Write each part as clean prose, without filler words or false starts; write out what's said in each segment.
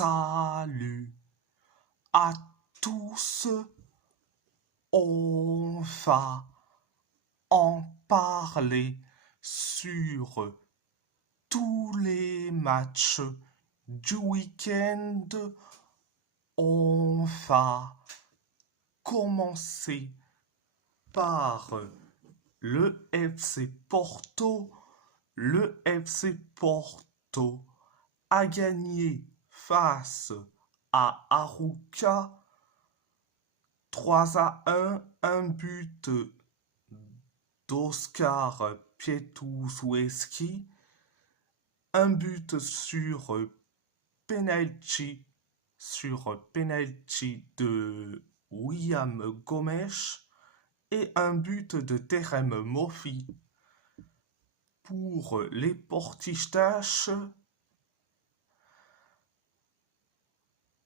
Salut à tous, on va en parler sur tous les matchs du week-end. On va commencer par le FC Porto. Le FC Porto a gagné face à Arouca 3-1, un but d'Oscar Pietuzweski, un but penalty sur penalty de William Gomes et un but de Terem Moffi. Pour les Portistaches,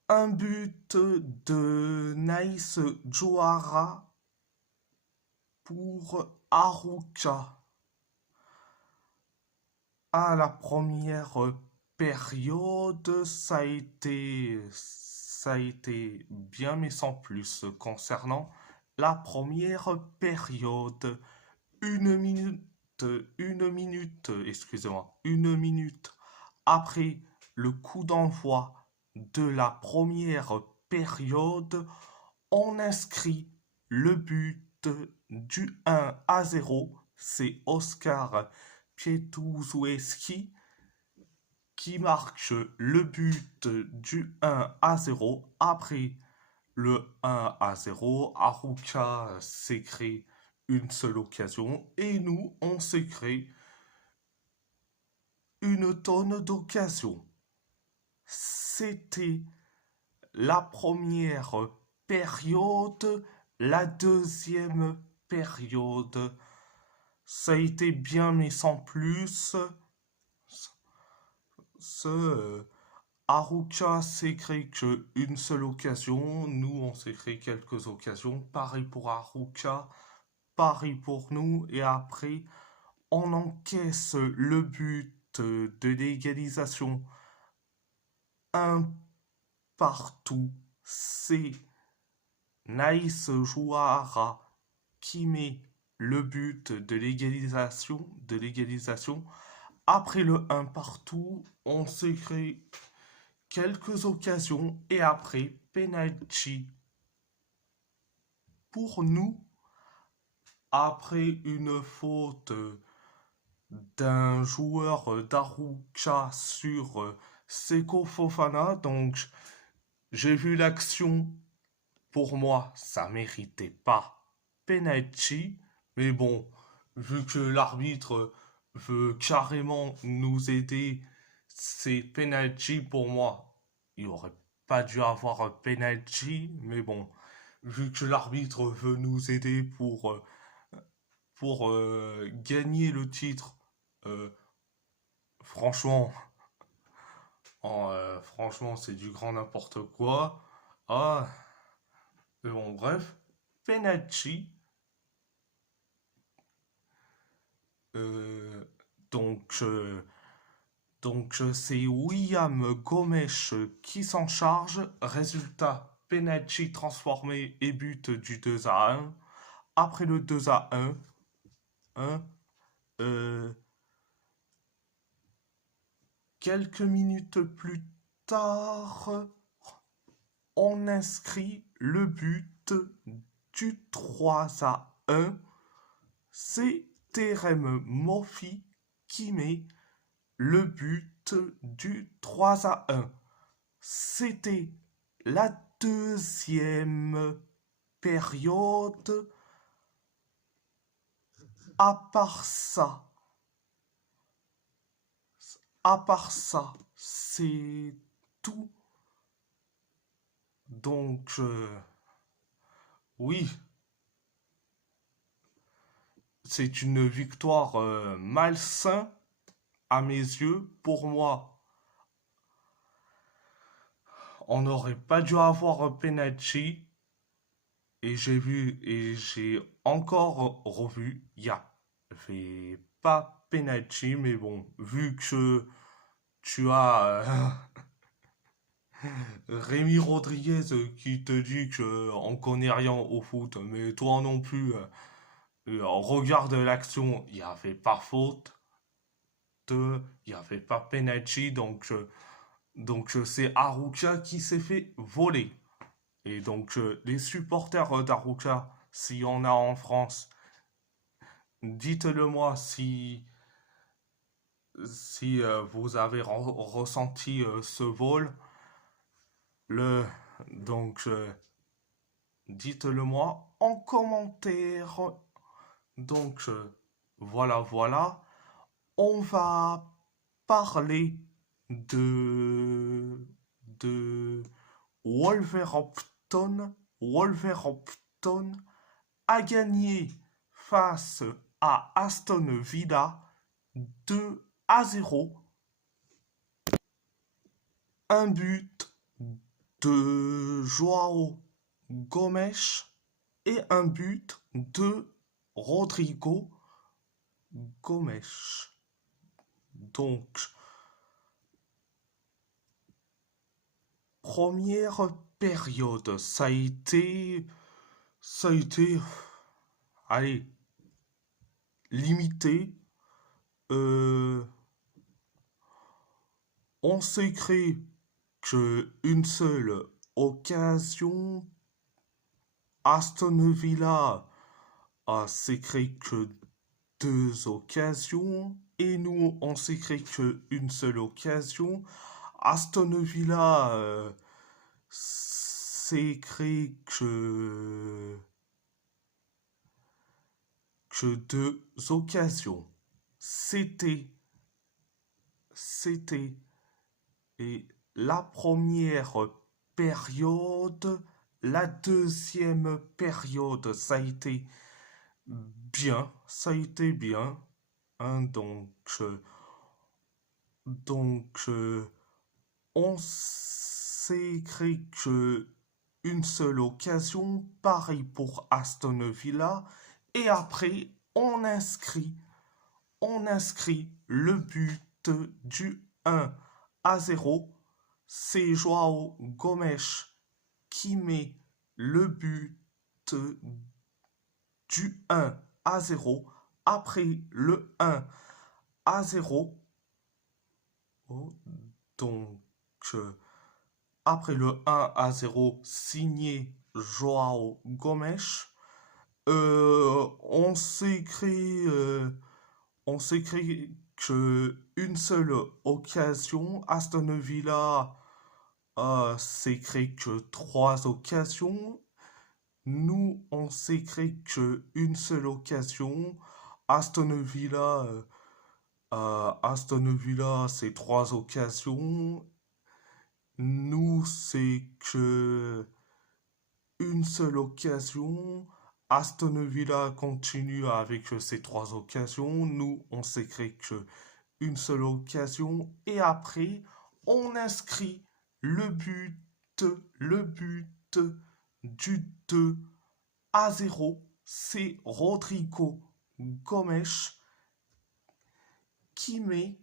un but de Naïs Jouara pour Arouca. À la première période, ça a été bien, mais sans plus. Concernant la première période, une minute après le coup d'envoi de la première période, on inscrit le but du 1-0. C'est Oscar Pietuzweski qui marque le but du 1-0. Après le 1-0, Arouca s'est créé une seule occasion et nous, on s'est créé une tonne d'occasions. C'était la première période. La deuxième période, ça a été bien mais sans plus. Arouca s'est créé qu'une seule occasion. Nous, on s'est créé quelques occasions. Pareil pour Arouca, pareil pour nous. Et après, on encaisse le but de l'égalisation. Un partout. C'est Naïs Jouara qui met le but de l'égalisation. Après le 1 partout, on s'est créé quelques occasions et après penalty pour nous. Après une faute d'un joueur d'Arouca sur Seko Fofana, donc j'ai vu l'action. Pour moi, ça méritait pas penalty, mais bon, vu que l'arbitre veut carrément nous aider, c'est penalty pour moi. Il aurait pas dû avoir un penalty, mais bon, vu que l'arbitre veut nous aider pour gagner le titre, euh, franchement, franchement, c'est du grand n'importe quoi. Ah, mais bon, bref, penalty. Euh, donc, euh, donc c'est William Gomes qui s'en charge. Résultat, penalty transformé et but du 2-1. Après le 2-1, euh, quelques minutes plus tard, on inscrit le but du 3-1. C'est Terem Moffi qui met le but du 3-1. C'était la deuxième période. À part ça, c'est tout. Donc, oui, c'est une victoire malsain à mes yeux. Pour moi, on n'aurait pas dû avoir un penalty. Et j'ai encore revu, il n'y avait pas penalty, mais bon, vu que tu as Rémi Rodriguez qui te dit qu'on connaît rien au foot, mais toi non plus. Regarde l'action, il n'y avait pas faute, il n'y avait pas penalty, donc c'est Arouca qui s'est fait voler. Et donc les supporters d'Arouca, s'il y en a en France, dites-le moi si vous avez ressenti ce vol. Le, donc dites-le moi en commentaire. Donc voilà. On va parler de Wolverhampton. Wolverhampton a gagné face à Aston Villa 2-0. Un but de Joao Gomes et un but de Rodrigo Gomes. Donc, première période, ça a été, allez, limité. Euh, on s'est créé qu'une seule occasion. Aston Villa s'est créé que deux occasions. Et nous, on s'est créé qu'une seule occasion. Aston Villa s'est créé que deux occasions. C'était et la première période. La deuxième période, ça a été bien. Hein, donc, on s'est créé que une seule occasion, pareil pour Aston Villa, et après on inscrit le but du 1-0. C'est Joao Gomes qui met le but du 1-0. Après le 1-0, donc après le 1-0 signé Joao Gomes, on s'est créé que une seule occasion. Aston Villa s'est créé que trois occasions. Nous, on s'est créé que une seule occasion. Aston Villa, c'est trois occasions. Nous, c'est que une seule occasion. Aston Villa continue avec ses trois occasions. Nous, on s'est créé que une seule occasion. Et après, on inscrit le but, le but du 2-0. C'est Rodrigo Gomes qui met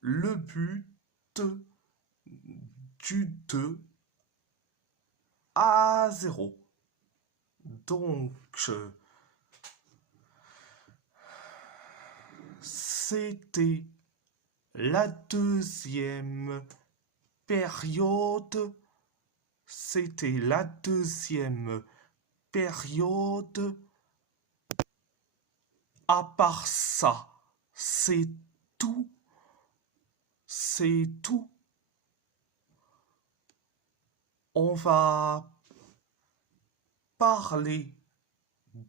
le but du 2-0. Donc, c'était la deuxième période. C'était la deuxième période. À part ça, c'est tout. C'est tout. On va parler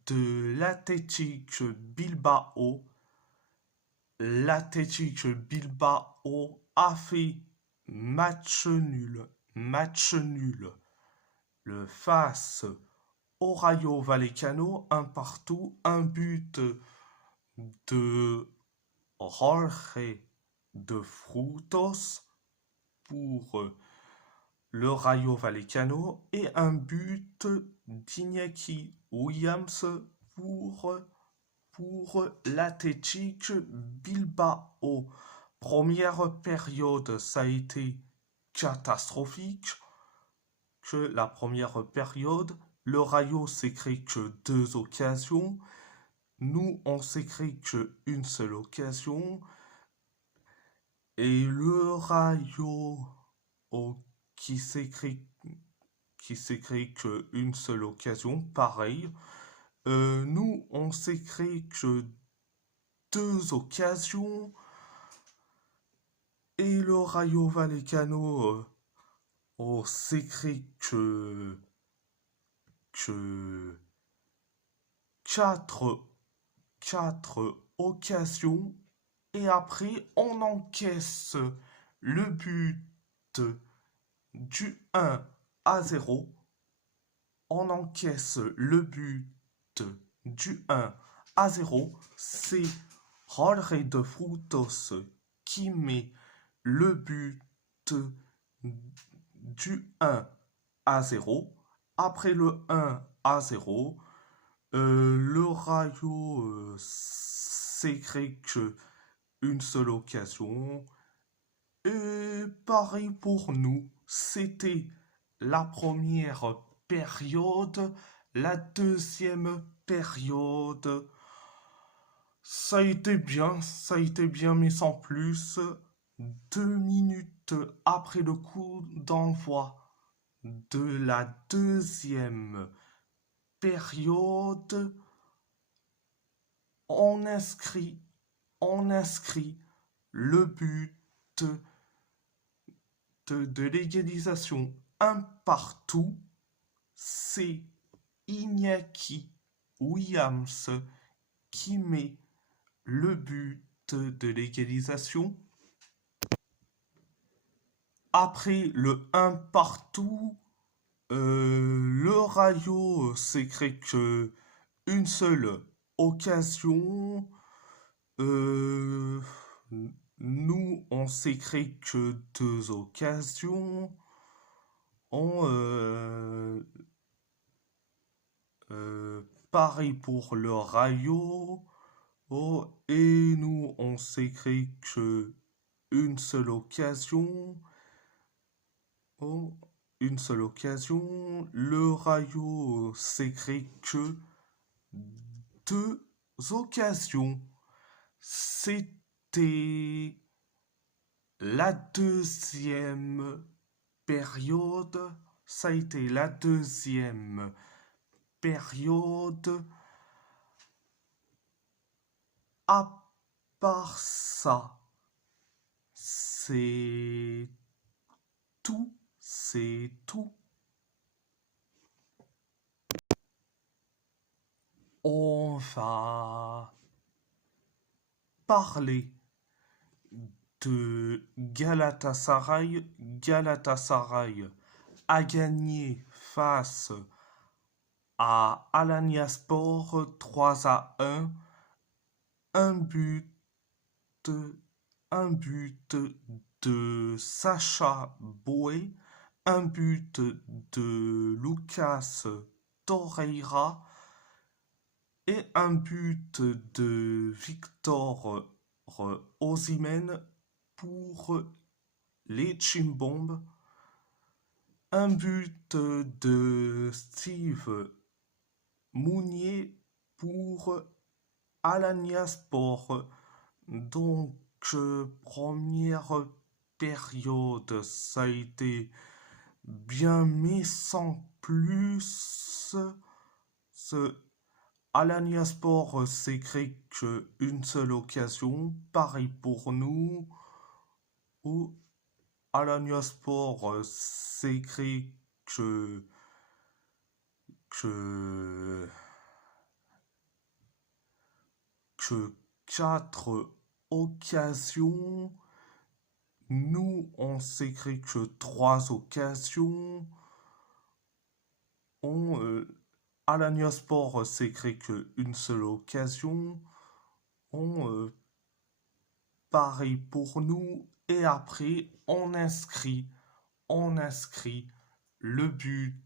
de l'Athletic Bilbao. L'Athletic Bilbao a fait match nul. Le face au Rayo Vallecano, un partout, un but de Jorge de Frutos pour le Rayo Vallecano et un but d'Iñaki Williams pour l'Athletic Bilbao. Première période, ça a été catastrophique. que la première période. Le Rayo s'est créé que 2 occasions. Nous, on s'est créé que une seule occasion. Et le Rayo qui s'est créé que une seule occasion, pareil. Nous, on s'est créé que 2 occasions. Et le Rayo Vallecano s'est créé que quatre, quatre occasions. Et après, on encaisse le but du 1-0. On encaisse le but du 1-0. C'est Jorge de Frutos qui met le but du 1-0. Après le 1-0, le Rayo s'est créé que une seule occasion. Et pareil pour nous, c'était la première période. La deuxième période, ça a été bien, mais sans plus. 2 minutes après le coup d'envoi de la deuxième période, on inscrit le but de l'égalisation 1-1. C'est Iñaki Williams qui met le but de l'égalisation. Après le 1-1, le Rayo s'est créé que une seule occasion. Nous, on s'est créé que 2 occasions. Pareil pour le Rayo. Et nous, on s'est créé que une seule occasion. Une seule occasion. Le Rayo s'est créé que 2 occasions. C'était la deuxième période. Ça a été la deuxième période. À part ça, c'est tout. C'est tout. On va parler de Galatasaray. Galatasaray a gagné face à Alanyaspor 3-1. Un but, un but de Sacha Boey, un but de Lucas Torreira et un but de Victor Osimhen pour les Chimbombes. Un but de Steve Mounier pour Alanyaspor. Donc, première période, ça a été bien, mais sans plus. Alanyaspor s'est créé qu'une seule occasion. Pareil pour nous. Ou Alanyaspor s'est créé que 4 occasions. Nous, on s'est créé que 3 occasions. Alanyaspor s'est créé qu'une seule occasion. Pareil pour nous. Et après, on inscrit le but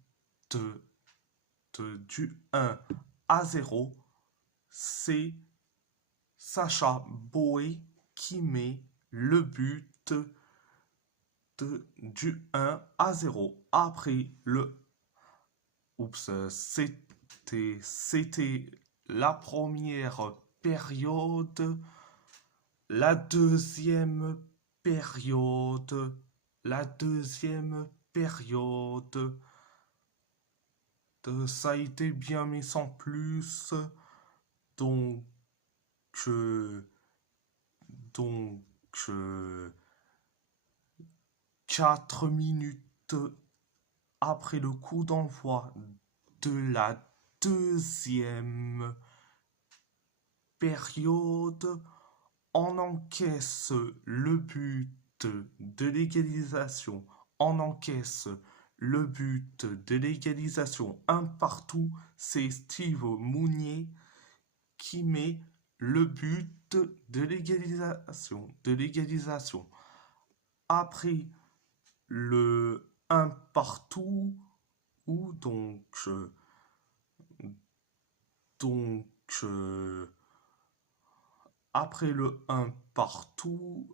du 1-0. C'est Sacha Boey qui met le but du 1 à 0. Après le... Oups, c'était la première période. La deuxième période. La deuxième période. Ça a été bien mais sans plus. Donc, donc, 4 minutes après le coup d'envoi de la deuxième période, on encaisse le but de l'égalisation. On encaisse le but de l'égalisation un partout. C'est Steve Mounier qui met le but de l'égalisation. Après le un partout, ou donc après le un partout,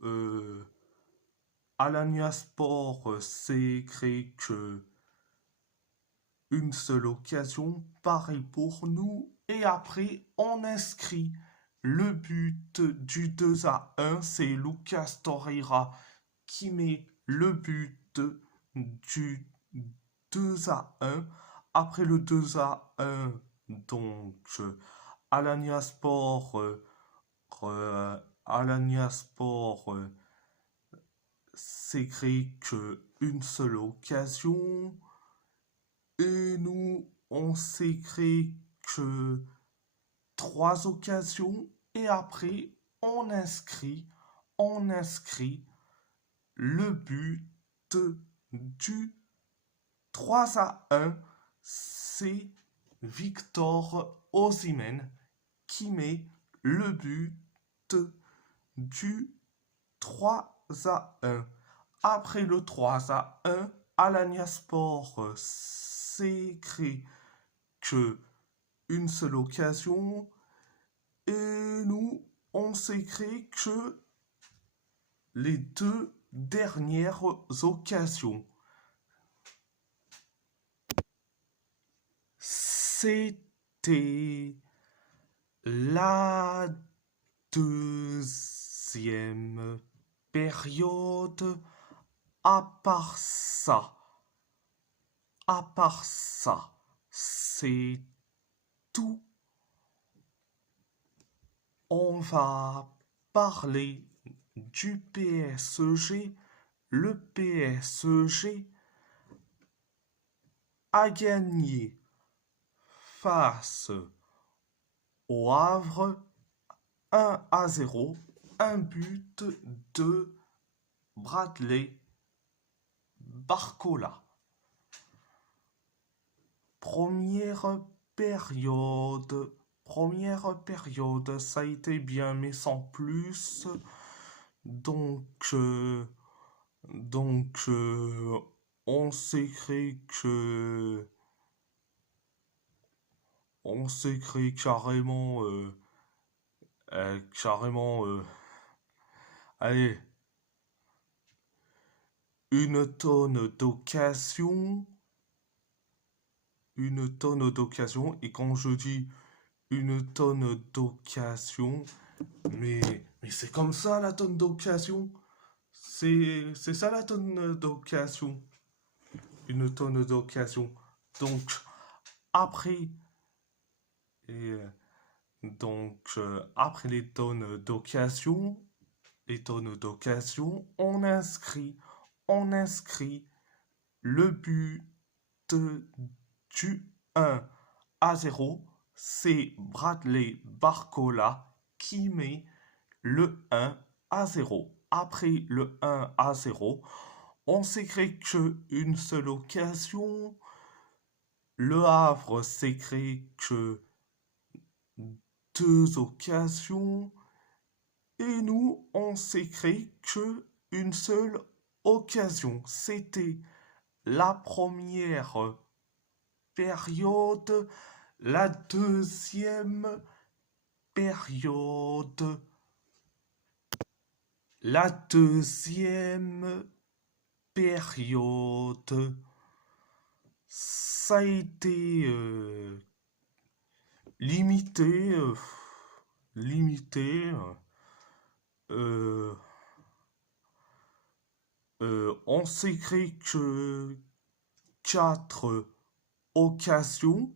Alanya Sport s'est créé que une seule occasion, pareil pour nous, et après on inscrit le but du 2-1, c'est Lucas Torreira qui met le but du 2-1. Après le 2-1, donc Alanya Sport, Alanya Sport s'est créé qu'une seule occasion. Et nous, on s'est créé que 3 occasions. Et après, on inscrit le but du 3-1. C'est Victor Osimhen qui met le but du 3-1. Après le 3-1, Alanya Sport s'est créé que une seule occasion, et nous, on s'est créé que les 2 dernières occasions. C'était la deuxième période. À part ça, c'est tout. On va parler du PSG. Le PSG a gagné face au Havre 1-0, un but de Bradley Barcola. Première période, ça a été bien mais sans plus. Donc, on s'est créé carrément, allez, une tonne d'occasions. Et quand je dis une tonne d'occasions, mais c'est comme ça la tonne d'occasion. C'est ça la tonne d'occasion. Une tonne d'occasion. Donc, après, et, après les tonnes d'occasion, on inscrit le but du 1-0. C'est Bradley Barcola qui met le 1-0. Après le 1-0, on s'est créé qu'une seule occasion. Le Havre s'est créé que 2 occasions. Et nous, on s'est créé qu'une seule occasion. C'était la première période. La deuxième période. La deuxième période, ça a été limité, limité. euh, on s'écrit que 4 occasions,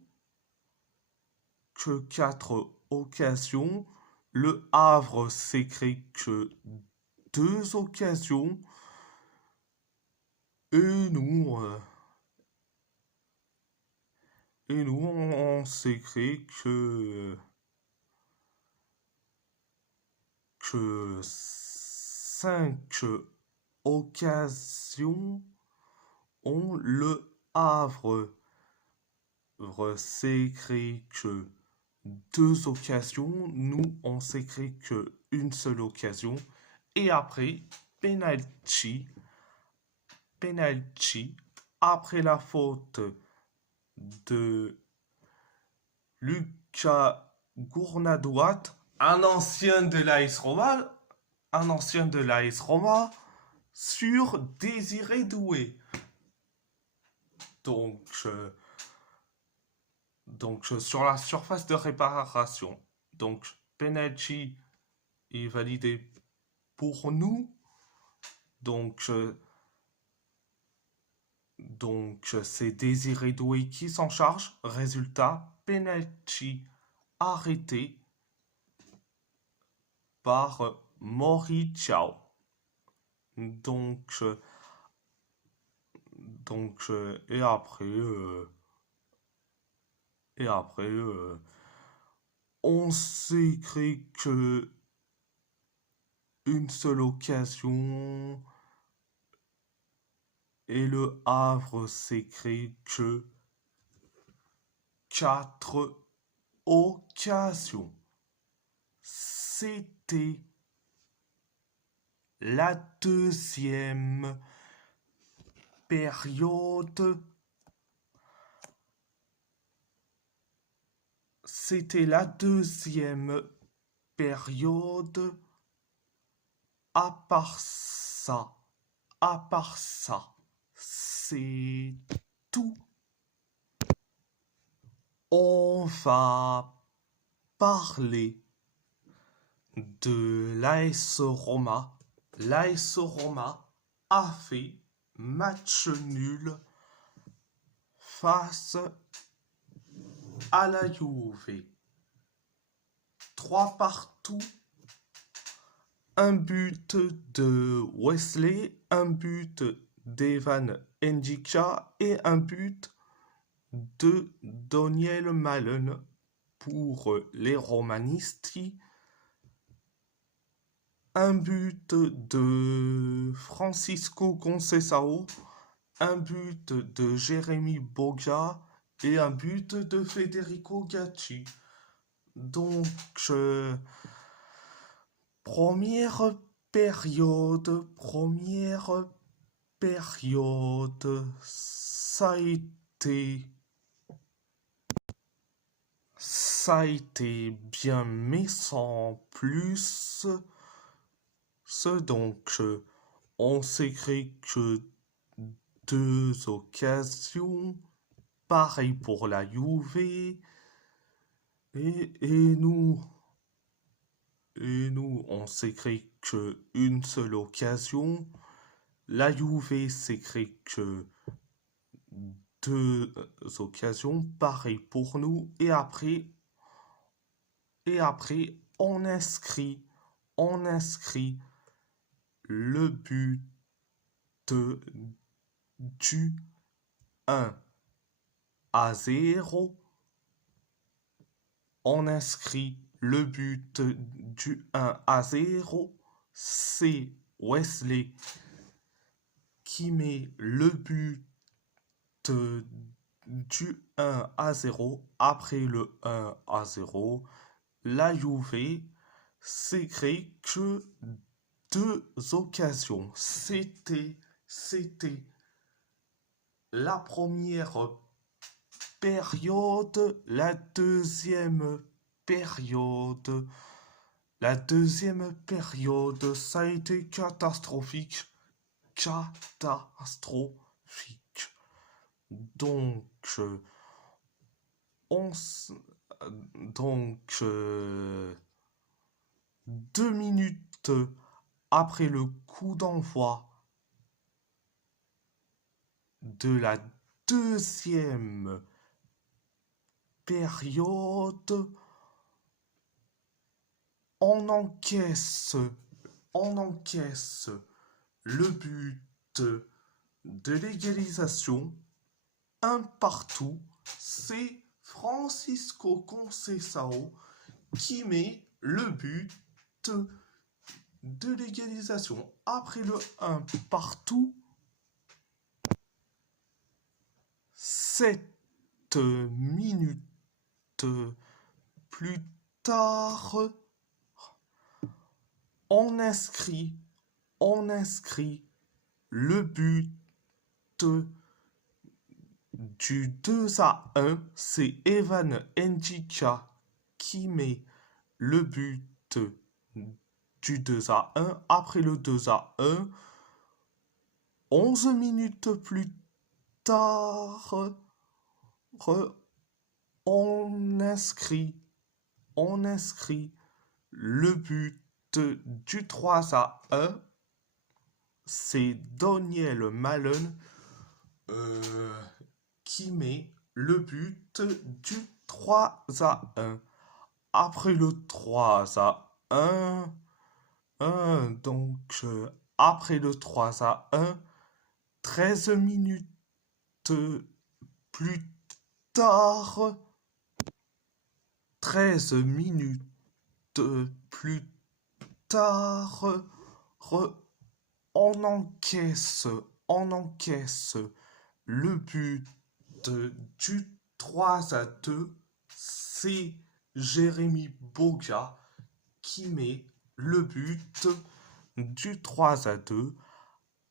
que 4 occasions. Le Havre s'écrit que 2 occasions. Et nous, on s'écrit que 5 occasions. Le Havre s'écrit que 2 occasions. Nous, on s'écrit que une seule occasion. Et après, penalty. Penalty. Après la faute de Lucas Gournadoat, un ancien de l'AS Roma, sur Désiré Doué. Donc, sur la surface de réparation. Donc, penalty est validé pour nous. Donc, c'est Désiré Doué qui s'en charge. Résultat, penalty arrêté par Mauricio. Donc, et après, on s'écrit que une seule occasion. Et le Havre s'écrit que 4 occasions. C'était la deuxième période. C'était la deuxième période. À part ça, c'est tout. On va parler de l'AS Roma. L'AS Roma a fait match nul face à la Juve. 3-3. Un but de Wesley, un but d'Evan Ndika et un but de Daniel Malen pour les Romanisti. Un but de Francisco Conceição, un but de Jérémy Boga et un but de Federico Gacci. Donc, première période, ça a été bien, mais sans plus. Donc, on s'écrit que 2 occasions. Pareil pour la Juve. Et nous, on s'écrit que une seule occasion. La Juve s'écrit que 2 occasions. Pareil pour nous. Et après, on inscrit le but du 1-0. On inscrit le but du 1-0. C'est Wesley qui met le but du 1-0. Après le 1-0, la Juve s'écrit que 2 occasions. C'était la première période. La deuxième période, ça a été catastrophique. catastrophique. Donc, on s- donc 2 minutes après le coup d'envoi de la deuxième période, on encaisse, on encaisse le but de l'égalisation, un partout. C'est Francisco Conceição qui met le but de l'égalisation. Après le 1 partout, 7 minutes plus tard, on inscrit le but du 2-1. C'est Evan Ndjika qui met le but du 2-1. Après le 2-1, 11 minutes plus tard, on inscrit le but du 3-1. C'est Daniel Malen qui met le but du 3-1. Après le 3-1, après le 3-1, 13 minutes plus tard, 13 minutes plus tard, on encaisse le but du 3-2. C'est Jérémy Boga qui met le but du 3-2.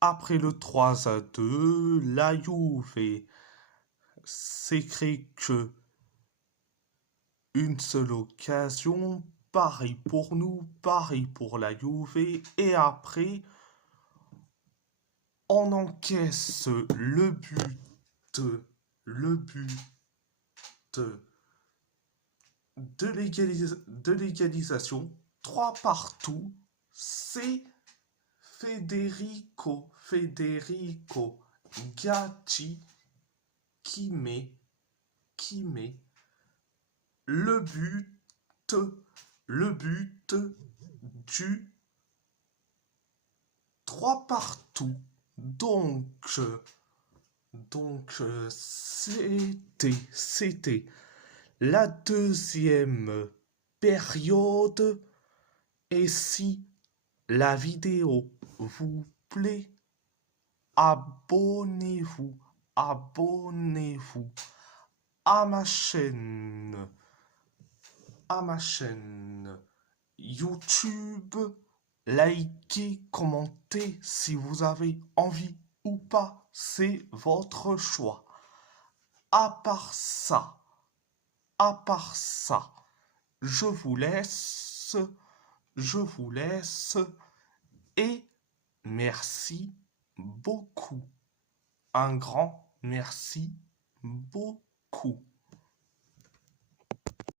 Après le 3-2, la Juve s'écrit que une seule occasion, pareil pour nous, pareil pour la Juve, et après on encaisse le but de l'égalisation, 3 partout. C'est Federico Gatti qui met le but du 3 partout. Donc c'était la deuxième période. Et si la vidéo vous plaît, abonnez-vous à ma chaîne YouTube. Likez, commentez si vous avez envie ou pas, c'est votre choix. À part ça, je vous laisse et merci beaucoup. Un grand merci beaucoup.